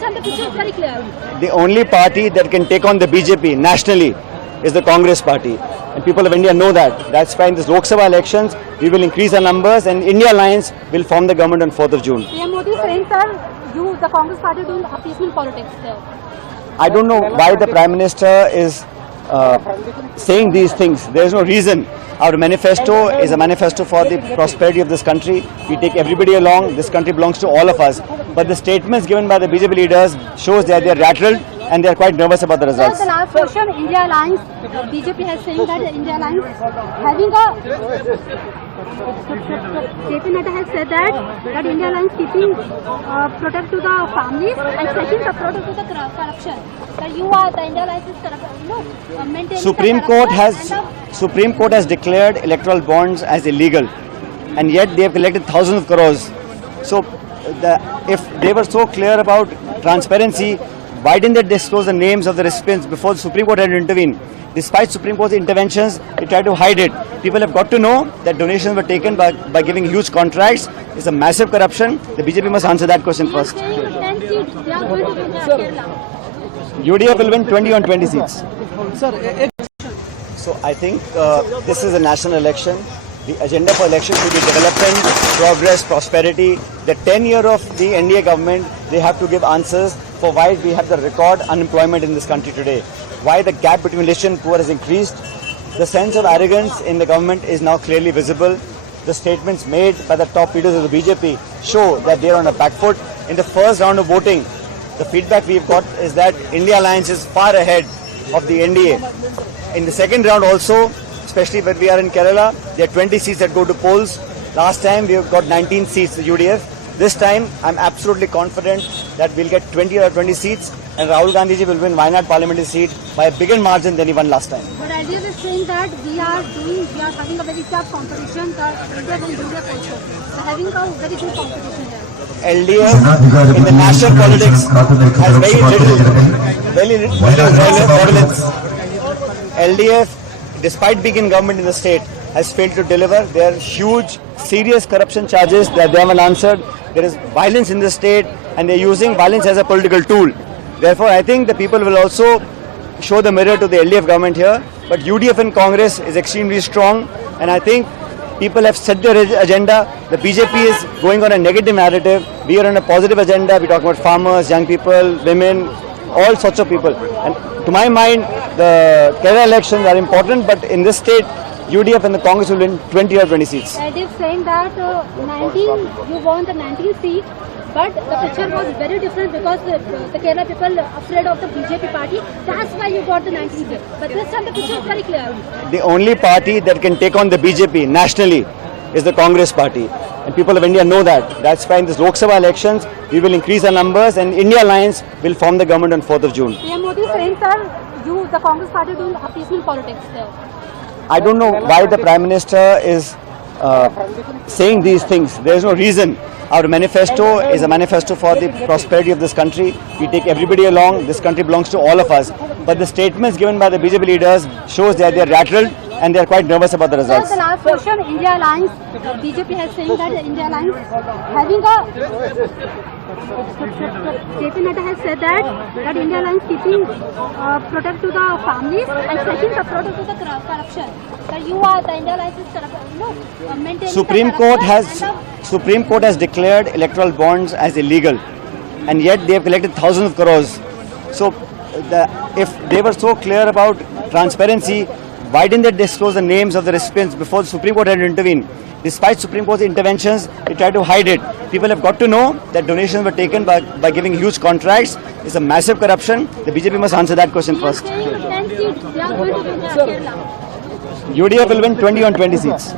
this time the picture is very clear. The only party that can take on the BJP nationally is the Congress party. And people of India know that. That's why in this Lok Sabha elections, we will increase our numbers and India Alliance will form the government on 4th of June. PM Modi is saying, sir, you, the Congress party, doing appeasement politics there. I don't know why the Prime Minister is saying these things. There is no reason. Our manifesto is a manifesto for the prosperity of this country. We take everybody along. This country belongs to all of us. But the statements given by the BJP leaders shows that they are rattled and they are quite nervous about the results. Sir, the last question, India Alliance, BJP has saying that India Alliance having a JP Nadda has said that India Alliance keeping protect to the families and second the protect to the corruption. That you are the India Alliance is maintaining Supreme Court has declared electoral bonds as illegal, and yet they have collected thousands of crores. So, if they were so clear about transparency, why didn't they disclose the names of the recipients before the Supreme Court had intervened? Despite Supreme Court's interventions, they tried to hide it. People have got to know that donations were taken by giving huge contracts. It's a massive corruption. The BJP must answer that question first. UDF will win 20 on 20 seats. So I think this is a national election. The agenda for election should be development, progress, prosperity. The tenure of the NDA government, they have to give answers for why we have the record unemployment in this country today. Why the gap between rich and poor has increased. The sense of arrogance in the government is now clearly visible. The statements made by the top leaders of the BJP show that they are on a back foot. In the first round of voting, the feedback we've got is that India Alliance is far ahead of the NDA. In the second round also, especially when we are in Kerala, there are 20 seats that go to polls. Last time we got 19 seats, the UDF. This time, I'm absolutely confident that we'll get 20 or 20 seats and Rahul Gandhi ji will win Wayanad parliamentary seat by a bigger margin than he won last time. But LDF is saying that we are having a very tough competition, the LDF and UDF also. So having a very good competition here. LDF in the national politics has very little relevance. LDF, despite being in government in the state, has failed to deliver. There are huge, serious corruption charges that they haven't answered. There is violence in the state and they are using violence as a political tool. Therefore, I think the people will also show the mirror to the LDF government here. But UDF in Congress is extremely strong and I think people have set their agenda. The BJP is going on a negative narrative. We are on a positive agenda. We talk about farmers, young people, women, all sorts of people. And to my mind, the Kerala elections are important, but in this state, UDF and the Congress will win 20 or 20 seats. LDF saying that you won the 19 seat, but the picture was very different because the Kerala people are afraid of the BJP party. That's why you got the 19 seat. But this time the picture is very clear. The only party that can take on the BJP nationally is the Congress party. And people of India know that. That's why in this Lok Sabha elections, we will increase our numbers and India Alliance will form the government on 4th of June. PM Modi is saying, sir, you, the Congress party, doing appeasement politics there. I don't know why the Prime Minister is saying these things. There is no reason. Our manifesto is a manifesto for the prosperity of this country. We take everybody along. This country belongs to all of us. But the statements given by the BJP leaders shows that they are rattled and they are quite nervous about the results. Sir, the last question, India Alliance, BJP has saying that India Alliance having a JP Nadda has said that India Alliance keeping protect to the families and second the protect to the corruption. That you are the India Alliance is maintaining Supreme Court has declared electoral bonds as illegal, and yet they have collected thousands of crores. So, if they were so clear about transparency, why didn't they disclose the names of the recipients before the Supreme Court had intervened? Despite Supreme Court's interventions, they tried to hide it. People have got to know that donations were taken by giving huge contracts. It's a massive corruption. The BJP must answer that question first. UDF UDF will win 20 on 20 seats.